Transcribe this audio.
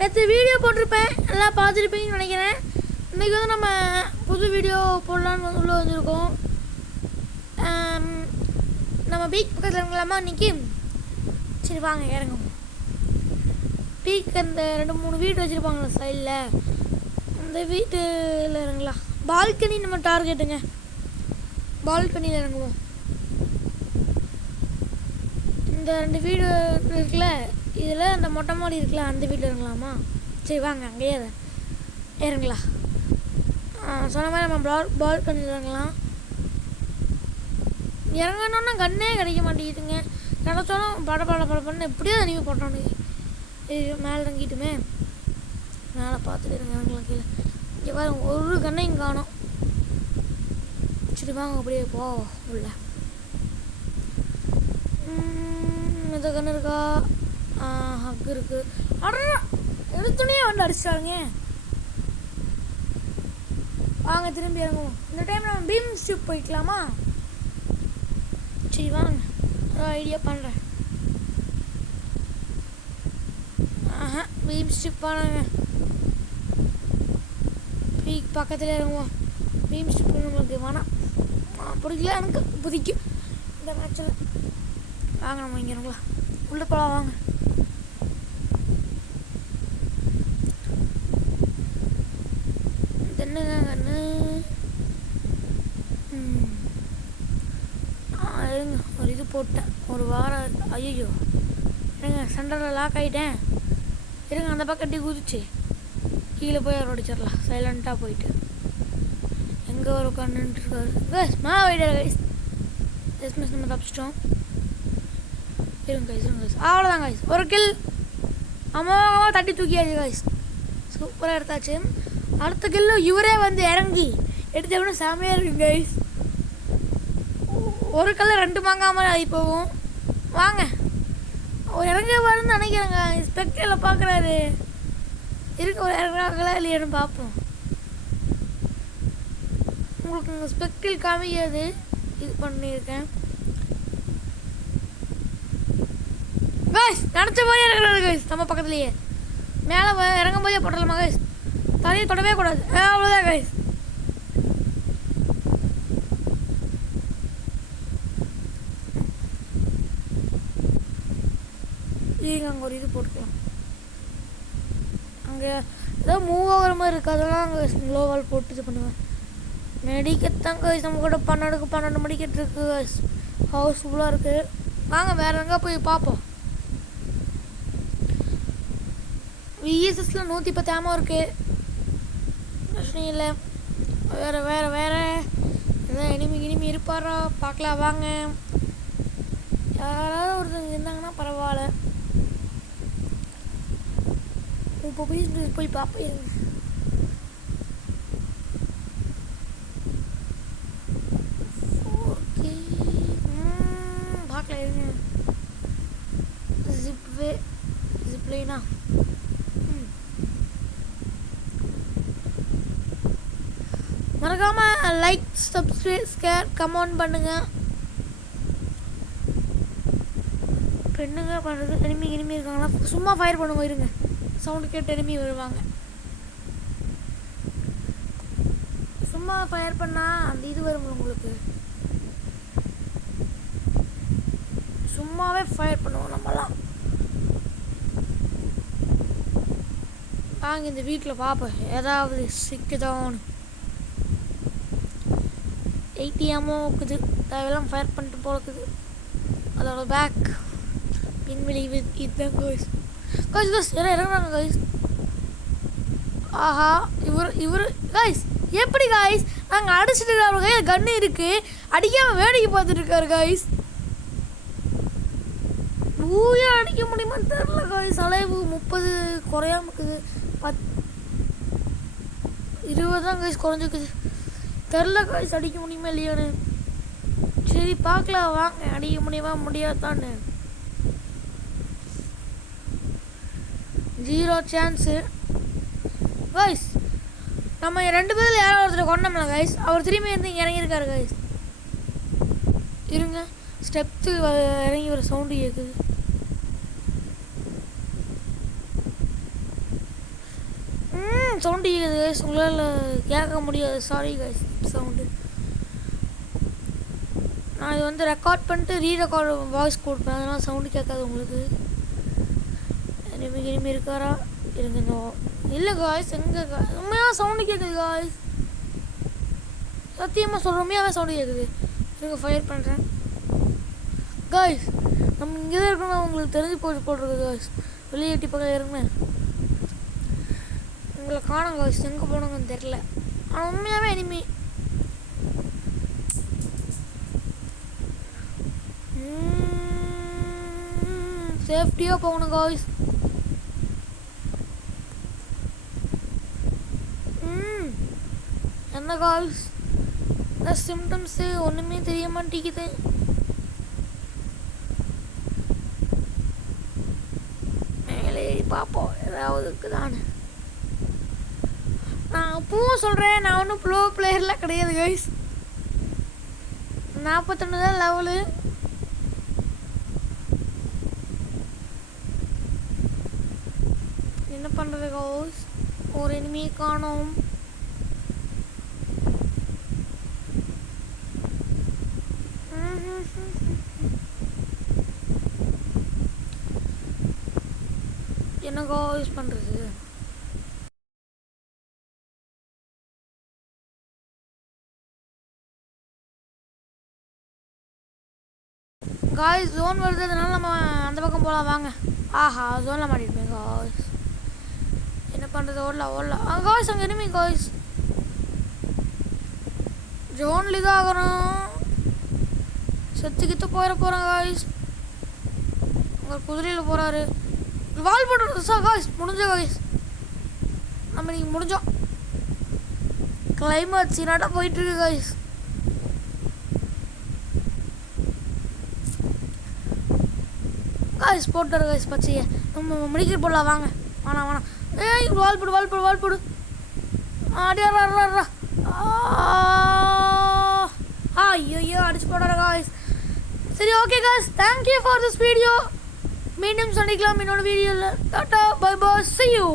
நேற்று வீடியோ போட்டிருப்பேன், எல்லாம் பார்த்துருப்பீங்கன்னு நினைக்கிறேன். இன்றைக்கி வந்து நம்ம புது வீடியோ போடலான்னு உள்ளே வந்திருக்கோம். நம்ம பீச் பக்கத்தில் இறங்கலாமா இன்றைக்கி? சரி வாங்க இறங்குவோம். பீக் அந்த 2-3 வீடு வச்சுருப்பாங்களா சைடில், அந்த வீட்டில் இறங்கலாம். பால்கனி நம்ம டார்கெட்டுங்க, பால்கனியில் இறங்குவோம். இந்த 2 வீடு இருக்குல்ல, இதில் அந்த மொட்டை மாடி இருக்குல்ல, அந்த வீட்டில் இறங்கலாமா? சரி வாங்க அங்கேயே இறங்கலாம். சொன்ன மாதிரி நம்ம பால்கனியில் இறங்கலாம். இறங்கணுன்னா கண்ணே கிடைக்க மாட்டேங்குதுங்க. கிடச்சாலும் பட எப்படியோ தனியாக போட்டோன்னு மேலே இறங்கிட்டுமே. மேலே பார்த்துட்டு இறங்கலாம். கீழே இங்கே பாருங்க, ஒரு கண்ணையும் காணும். சரி வாங்க அப்படியே போ உள்ள. இந்த கண்ணு இருக்கா? ஹக்கு இருக்கு. அடா எடுத்துனே வந்து அடிச்சிட்டாருங்க. வாங்க திரும்பி இறங்குவோம். இந்த டைம் நம்ம பீம் ஸ்டிப் போய்க்கலாமா? சரி வாங்க, ஐடியா பண்ணுறேன். பீம் ஸ்டிப் ஆனாங்க. பீக் பக்கத்தில் இறங்குவோம். பீம் ஸ்டிப் நம்மளுக்கு வேணாம், பிடிக்கல எனக்கு பிடிக்கும் இந்த மேட்சில். வாங்க நம்ம இங்கே இறங்கலாம். உள்ளே போகலாம் வாங்க. என்னங்க கண்ணு? இருங்க, ஒரு இது போட்டேன், ஒரு வாரம். ஐயோ இருங்க, சென்டரில் லாக் ஆகிட்டேன். இருங்க, அந்த பக்கம் கட்டி குதிச்சு கீழே போய் அவர் அடிச்சிடலாம். சைலண்ட்டாக போயிட்டு எங்கே ஒரு கண்ணுன்ட்டு இருக்காரு. கைஸ் மேலே போயிட்டாரு கைஸ். எஸ்எம்எஸ் நம்ம தப்பிச்சிட்டோம். இருங்க கைஸ், அவ்வளோதான் கைஸ், ஒரு கில் அமோகமாக தட்டி தூக்கியாச்சு கைஸ். சூப்பராக எடுத்தாச்சு. அடுத்த கில்லு இவரே வந்து இறங்கி எடுத்தவொடனே செமையாக இருக்குங்க கைஸ். ஒரு கல்ல 2 மாங்காமல் ஆகி போகும். வாங்க, ஒரு இறங்க வருன்னு நினைக்கிறேங்க. ஸ்பெக்டில் பார்க்குறாரு. இருக்கு, ஒரு இறங்குறாங்களா இல்லையான்னு பார்ப்போம். உங்களுக்கு உங்கள் ஸ்பெக்டில் காமிக்காது, இது பண்ணியிருக்கேன் கைஸ். நினச்ச மாதிரியே இறங்குறாரு கைஸ். நம்ம பக்கத்துலேயே மேலே இறங்கும் போதே போட்டலாமா கைஸ்? தலையை தொடவே கூடாது, அவ்வளோதான் கைஸ். இங்கே அங்கே ஒரு இது போட்டுக்கலாம். அங்கே ஏதோ மூவ் ஆகிற மாதிரி இருக்குது, அதெல்லாம் அங்கே க்ளோவால் போட்டு இது பண்ணுவேன். மெடிக்கத்தான் கைஸ். நம்ம கூட 12 மெடிக்கெட் இருக்குது கைஸ். ஹவுஸ்ஃபுல்லாக இருக்குது. வாங்க வேறு எங்கே போய் பார்ப்போம். விஎஸ்எஸில் 110 ஆமாம் இருக்குது, பிரச்சனை இல்லை. வேறு எதாவது இனிமே இருப்பாரா பார்க்கலாம் வாங்க. யாராவது ஒருத்தங்க இருந்தாங்கன்னா பரவாயில்ல. இப்போ போய் பார்ப்பேன். ஓகே பார்க்கலாம் இருங்க. ஜிப்லைனா மறக்காமல் லைக், சப்ஸ்கிரைப், கமெண்ட் பண்ணுங்கள். என்னங்க பண்ணுறது? எனிமி இருக்காங்களா? சும்மா ஃபயர் பண்ணுவோம் இருங்க. சவுண்டு கேட்டு எனிமி வருவாங்க. சும்மா ஃபயர் பண்ணால் அந்த இது வரும் உங்களுக்கு. சும்மாவே ஃபயர் பண்ணுவோம் நம்மலாம். வாங்க இந்த வீட்டில் பார்ப்போம் ஏதாவது சிக்குதான்னு. 80 ஆமோ இருக்குது. தேவையெல்லாம் ஃபயர் பண்ணிட்டு போலக்குது. அதோட பேக் பின்வெளி இதுதான் கைஸ். எல்லாம் இறங்குறாங்க கைஸ். ஆஹா இவர் கைஸ் எப்படி கைஸ்? நாங்கள் அடிச்சுட்டு இருக்காரு கையில் கன்று இருக்குது, அடிக்காமல் வேடிக்கை பார்த்துட்டு இருக்காரு கைஸ். ஊயா அடிக்க முடியுமான்னு தெரில கைஸ். அளவு 30 குறையாம இருக்குது. 20 தான் கைஸ் குறைஞ்சிருக்குது. தெரில கைஸ் அடிக்க முடியுமா இல்லையான்னு. சரி பார்க்கலாம் வாங்க, அடிக்க முடியுமா முடியாதான்னு. 0 சான்ஸு கைஸ். நம்ம 2 பேரில் யாராவது ஒருத்தர் கொண்டோம்ல கைஸ், அவர் திரும்பி வந்து இங்கே இறங்கியிருக்காரு கைஸ். இருங்க, ஸ்டெப்ஸு இறங்கி ஒரு சவுண்டு கேட்குது. பேக்ரவுண்ட் சவுண்டு கேட்குது கைஸ், உங்களால் கேட்க முடியாது, சாரி கைஸ் சவுண்டு. நான் இது வந்து ரெக்கார்ட் பண்ணிட்டு ரீரெக்கார்டு வாய்ஸ் கொடுப்பேன், அதனால் சவுண்டு கேட்காது உங்களுக்கு. இனிமே இருக்காரா இருங்க. இல்லை காய்ஸ், எங்கே உண்மையாக சவுண்டு கேட்குது காய்ஸ், சத்தியமாக சொல்கிற உண்மையாகவே சவுண்டு கேட்குது. இருங்க ஃபயர் பண்ணுறேன் காய்ஸ். நம்ம இங்கே தான் இருக்கணும், உங்களுக்கு தெரிஞ்சு போட்டுருக்கு காய்ஸ். வெளியே எட்டி பக்கம் இருங்க, உங்களை காணும் காய்ஸ், எங்கே போனோங்கன்னு தெரில. ஆனால் உண்மையாகவே இனிமே சேஃப்டியாக போகணும் காய்ஸ். என்ன காய்ஸ் இந்த சிம்டம்ஸு ஒன்றுமே தெரிய மாட்டேங்குது. மேலே பார்ப்போம் ஏதாவது இருக்குதான்னு. நான் அப்பவும் சொல்கிறேன், நான் ஒன்றும் ப்ரோ பிளேயர்லாம் கிடையாது காய்ஸ். 41 தான் லெவலு. என்ன பண்ணுறது காய்ஸ், ஒரு எனிமியை காணோம். என்னக்கா யூஸ் பண்ணுறது? காய்ஸ் ஜோன் வருது, அதனால நம்ம அந்த பக்கம் போகலாம் வாங்க. ஆஹா ஜோனில் மாட்டிருப்பேன் காய்ஸ், என்ன பண்ணுறது? ஓடலாம் காய்ஸ், அங்கே இனிமே காய்ஸ் ஜோன்ல தான் ஆகிறோம். செத்துக்கிட்டு போகிறேன் காய்ஸ். உங்கள் குதிரையில் போகிறாரு, வால் போட்டு சார் காய்ஸ். முடிஞ்ச காய்ஸ், நம்ம நீங்கள் முடிஞ்சோம். கிளைமேட் சீனாட்டாக போயிட்டுருக்கு காய்ஸ். காய்ஸ் போட்டார் காய்ஸ் பச்சையை. நம்ம மெடிக்கல் போடலாம் வாங்க. வேணாம் ஏய் வால் போடு ஆடியாரா. ஐயோ அடிச்சு போடார காய்ஸ். சரி okay guys, thank you for this video. மீண்டும் சந்திக்கலாம் இன்னொரு வீடியோவில். Tata bye bye, see you.